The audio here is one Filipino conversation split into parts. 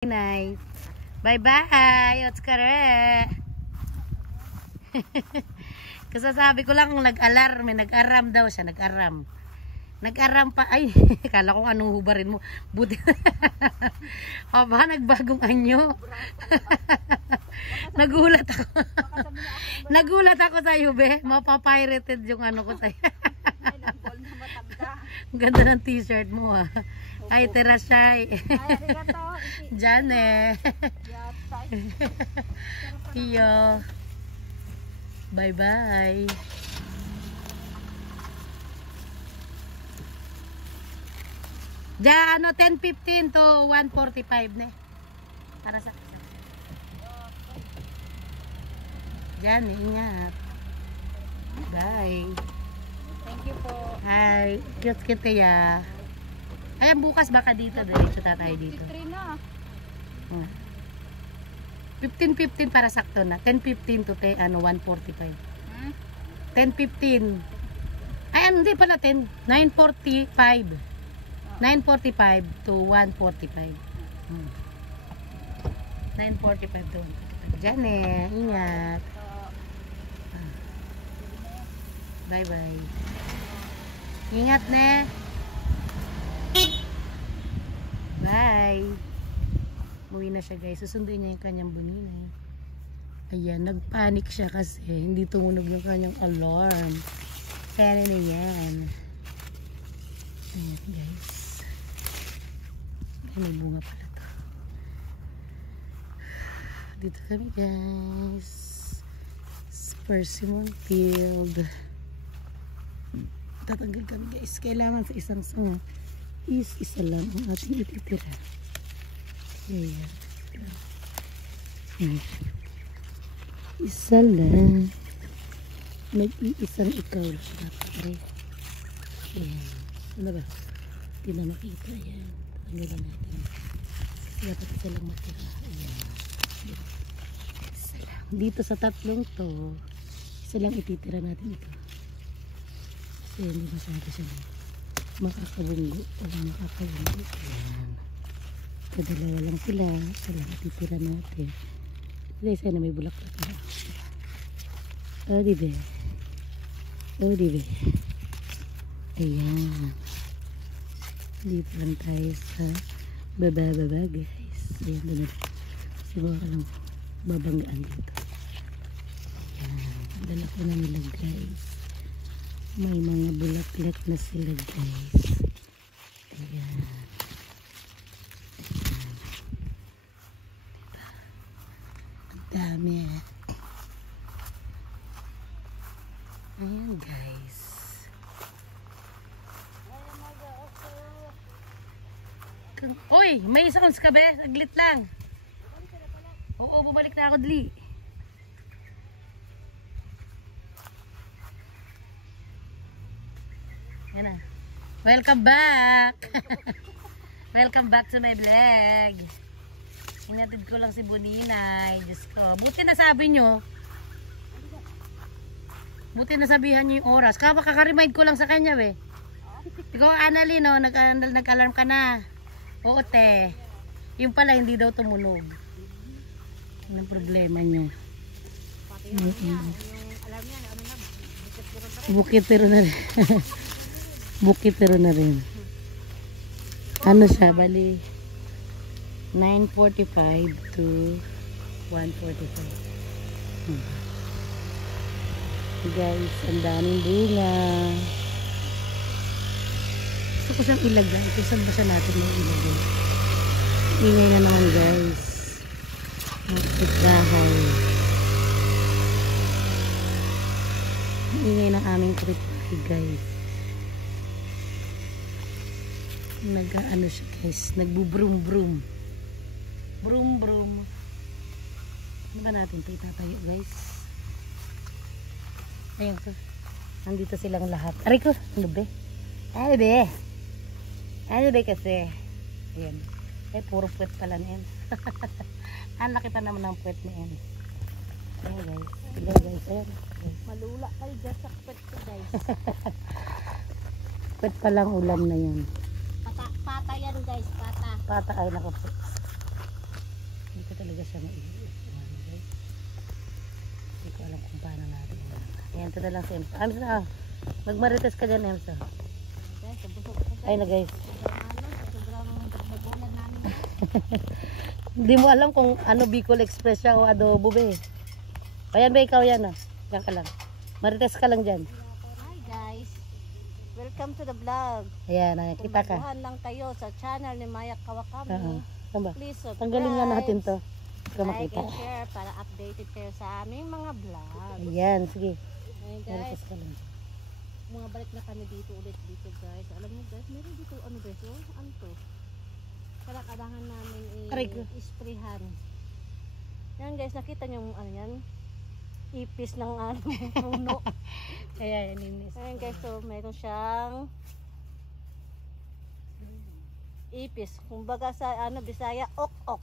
Nice. Bye-bye. Otskare. Kasasabi ko lang nag-alarm. Nag-aram daw siya. Nag-aram. Nag-aram pa. Ay, kala ko anong hubarin mo. Buti. Aba, nagbagong anyo. Nagulat ako. Nagulat ako sa'yo, be. Mapapirated yung ano ko sa'yo. Ganda ng t-shirt mo, ha. Ay, terasay. Diyan eh. Iyo. Bye-bye. Diyan, 10:15 to 1:45 ne. Para sa Diyan, ingat. Bye. Thank you po. Hi. Cute ya. Ayan, bukas baka dito. Diretso tayo dito. 3 na. 15:15 para sakto na. 10:15 to 1:45. 10:15. Ay, hindi pala 10. 9:45. 9:45 to 1:45. 9:45 to 1:45. Diyan eh. Ingat. Bye-bye. Ingat ne. Bye. Uwi na siya, guys. Susunduin niya yung kanyang buninay. Ayan, nagpanik siya kasi hindi tumunog yung kanyang alarm. Kaya na yan. Ayan, guys. Ay, may bunga pala to. Dito kami, guys. Persimmon field. Tatanggal kami, guys. Kailangan sa isang sanga isa lang ang ating ititira. Ayan. Isa lang. Nag-iisang ikaw. Ayan. Ano ba? Hindi na makita. Ayan. Tanggalan natin. Dapat isa lang matira. Ayan. Isa lang. Dito sa tatlong to, isa lang ititira natin ito. Kasi hindi masyado siya makakabunggo o makakabunggo. Ayan. Kadalawa lang sila. Isa lang ititira natin. Kasi sana may bulaklak na. O, diba? O, diba? Ayan. Dito lang tayo sa baba-baba, guys. Ayan, doon na. Siguro lang babanggaan dito. Ayan. Dala ko na nila, guys. May mga bulaklak na sila, guys. Ayan. Ang dami. Ayan, guys. Uy, may sounds ka be? Naglit lang. Oo, bumalik na ako, Dli. Yan na. Welcome back. Welcome back to my vlog. Inatid ko lang si Buninay. Diyos ko. Buti nasabi nyo. Buti nasabihan nyo yung oras. Kaka-remind ko lang sa kanya, we. Ikaw, Annalyn, no? Nag-alarm ka na. Oo, te. Yung pala, hindi daw tumunog. Anong problema nyo? Yung alarm niya, ano na? Bukit pero na rin. Bukit pero na rin. Ano siya, bali 9:45 to 1:45. Guys, ang daming bunga. Gusto ko siyang ilagay. Kung saan ba siya natin may ilagay? Ingay na naman, guys. Kapitbahay. Ingay ng aming kapitbahay, guys. Nag-ano siya, guys. Nagbu-broom-broom. Broom-broom. Ano ba natin ito itatayo, guys? Ayun ko. Nandito silang lahat. Aray ko. Ano ba? Ano ba? Ano ba kasi? Ayan. Eh, puro puwet pala niyan. Ang laki pa naman ng puwet niyan. Ayan, guys. Ayan, guys. Ayan. Malula kayo dyan sa puwet ko, guys. Puwet palang ulam na yan. Pata yan, guys. Pata. Pata ay nako po. talaga siya maiit. Guys. Hindi ko alam kung paano natin. Ayan, ito na lang si Emsa. Emsa, magmarites ka dyan, Emsa. Guys, busog ko guys. Ay na guys. Sobrang nagbagulan namin. Hindi mo alam kung ano Bicol Express siya o adobo be. Ayan ba ikaw yan ah. Yan ka lang. Marites ka lang dyan. Hi guys. Welcome to the vlog. Ayan, kita ka. Kung lang kayo sa channel ni Maya Kawakami. Tama. Please subscribe. Tanggalin nga natin to. Para Like makita. and share para updated kayo sa aming mga vlog. Ayan, sige. Ayun guys, Marites ka lang. mga balik na kami dito ulit dito guys. Alam mo guys, meron dito ano guys, oh, ano to? Kailangan namin Aray ko. isprehan. Yan guys, nakita niyo ano yan? Ipis ng ano, puno. Kaya yan inis. Ayan guys, so meron siyang ipis. Kumbaga sa ano Bisaya, ok-ok.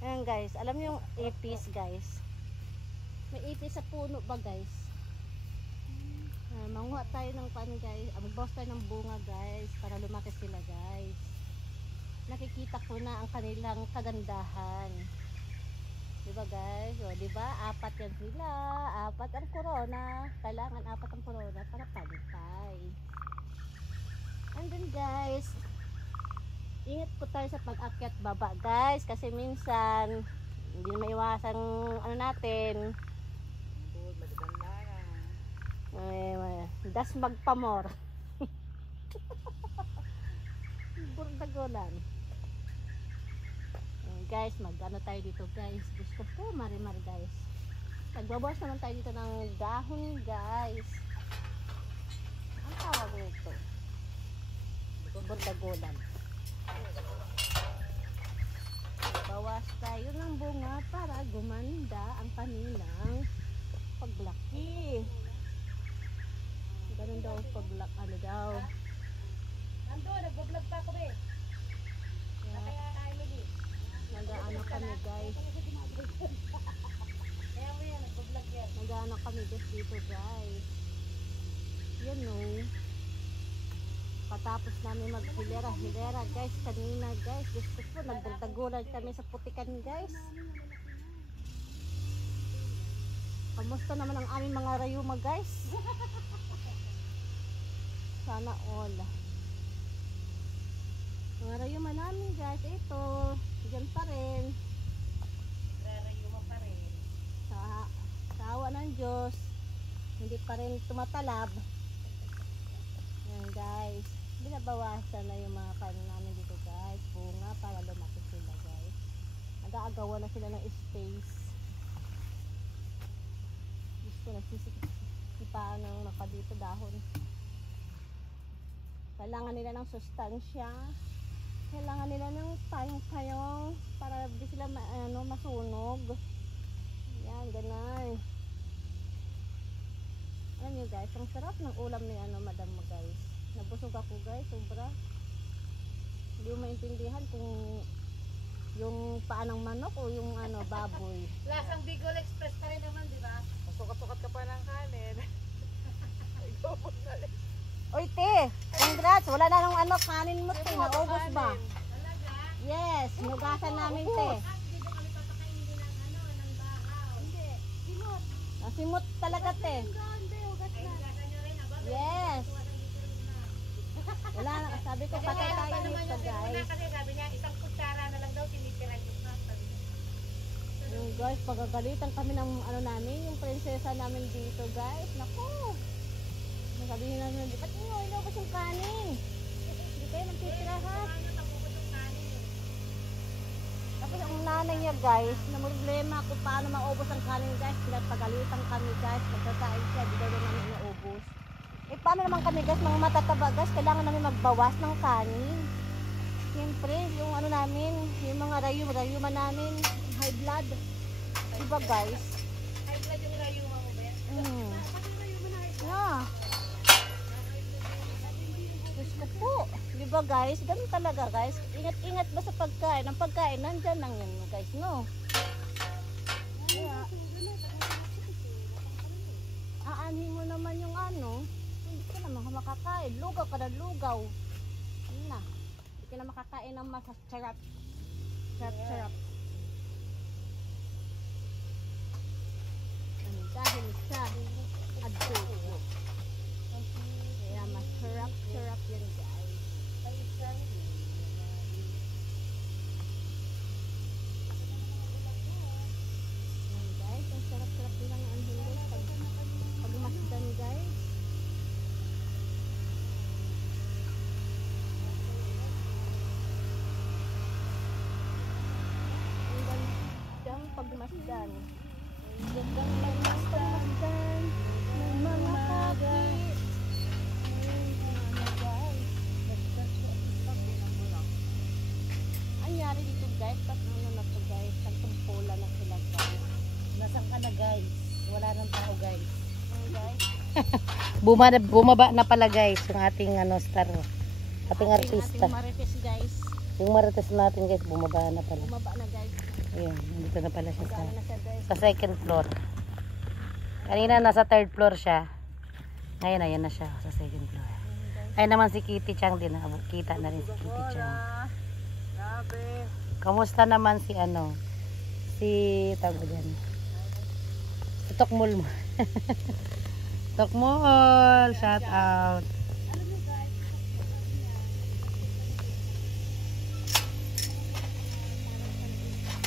Ayan guys, alam niyo yung ipis guys. May ipis sa puno ba guys? Manguha tayo ng pan guys. Magbawas tayo ng bunga guys para lumaki sila guys. Nakikita ko na ang kanilang kagandahan. Diba guys? O diba? Apat yan sila. Apat ang corona. Kailangan apat ang corona para pantay. And then guys, ingat po tayo sa pag-akyat baba guys. Kasi minsan, hindi na maiwasan ano natin. Das magpamor. Burdagolan. Guys, mag-ano tayo dito guys. Gusto ko marimar guys. Nagbabawas naman tayo dito ng dahon guys. Ang tawag nito? Burdagolan. Bawas tayo ng bunga para gumanda ang kanilang paglaki. Ganun daw paglak, ano daw. Nando, nagbablog pa ako be. Nag-ano kami guys. Kaya mo yan, nagbablog yan. Nag-ano kami guys dito guys. Yan o. Patapos namin mag-hilera guys. Kanina guys. Gusto ko, nagdagdagulan kami sa putikan guys. Kamusta naman ang aming mga rayuma guys? Sana all. Mga rayuma namin guys. Ito. Diyan pa rin. Rarayuma pa rin. Sa awa ng Diyos. Hindi pa rin tumatalab. Yan guys. Binabawasan na yung mga kanin namin dito guys. Bunga para lumaki sila guys. Nag-aagawa na sila ng space. Gusto na sisipaan ng nakadito dahon. Kailangan nila ng sustansya. Kailangan nila ng payong-payong para di sila masunog. Yan, ganun. Alam nyo guys, ang sarap ng ulam ni madam mo guys. Nabusog ako guys, sobra. Hindi mo maintindihan kung yung paa ng manok o yung baboy. Lasang Bicol Express pa rin naman, di ba? Masukat-sukat ka pa ng kanin. Oy te, congrats. Wala na nung kanin mo te, naubos ba? Yes, nugasan namin te. Nasimot talaga te. Yes. Wala na, sabi ko patay tayo nito guys. Kasi sabi niya, isang kutsara na lang daw tinitira yung sabi. Yung guys, pagagalitan kami ng namin, yung prinsesa namin dito guys. Naku. Sabihin namin, ba't nyo inubos yung kanin? Hindi kayo nagtitira ha? Tapos ang nanay niya guys, na problema kung paano maubos ang kanin guys. Pinagpagalitan kami guys, magkakain siya, di daw namin inaubos. Eh paano naman kami guys, mga matataba guys, kailangan namin magbawas ng kanin. Siyempre, yung namin, yung mga rayuma namin, high blood. Diba guys? High blood yung rayuma mo, Ben? Yeah. Gusto po. Diba guys? Ganun talaga guys. Ingat-ingat ba sa pagkain? Ang pagkain nandyan lang yan guys, no? Kaya, aanhin mo naman yung hindi ka naman makakain. Lugaw ka na lugaw. Ano na? Hindi ka na makakain ng masasarap. Sarap-sarap. pagmasdan. Gandang pagmasdan ng mga kaki. Anyari dito guys, ano na to guys, nagtumpola na sila guys. Nasaan ka na guys? Wala nang tao guys. Ano guys? Bumaba na pala guys yung ating star. Ating artista. Ating marites guys. Yung marites natin guys, bumaba na pala. Bumaba na guys. Ayun, nandito na pala siya Gano'n na siya guys. sa second floor. Kanina nasa third floor siya. Ngayon, ayan na siya sa second floor. Ay naman si Kitty Chang din. Kita na rin si Kitty Chang. Kamusta naman si si tawag dyan. Si Tokmol mo. Tokmol, shout out.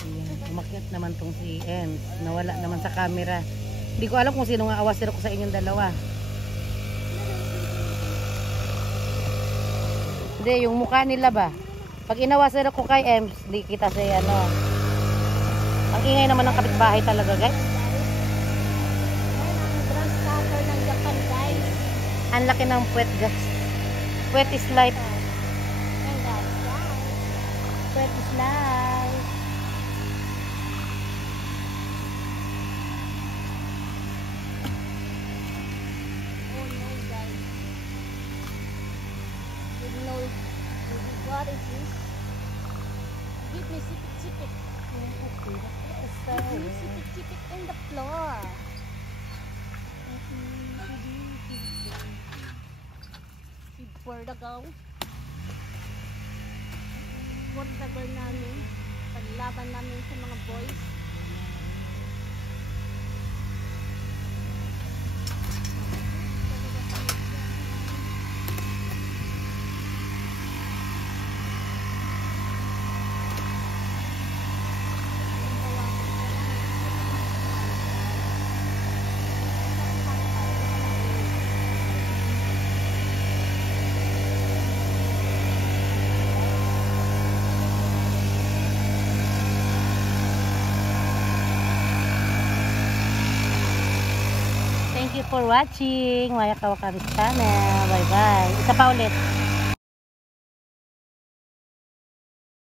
Ayan, umakyat naman tong si Ems. Nawala naman sa camera. Hindi ko alam kung sino nga awasir ko sa inyong dalawa. Hindi, yung mukha nila ba? Pag inawasir ako kay Ems, di kita sa Ang ingay naman ng kapitbahay talaga, guys. Grass cutter ng Japan guys. Ang laki ng puwet, guys. Puwet is life. Ayan guys. Puwet is life. Oh no guys. You know, what is this? Give me sipit-sipit. Give me sipit-sipit in the floor. For the go. For the girl namin. Paglaban namin sa mga boys. Thank you for watching. Maya Kawakamis channel. Bye bye. Isa pa ulit.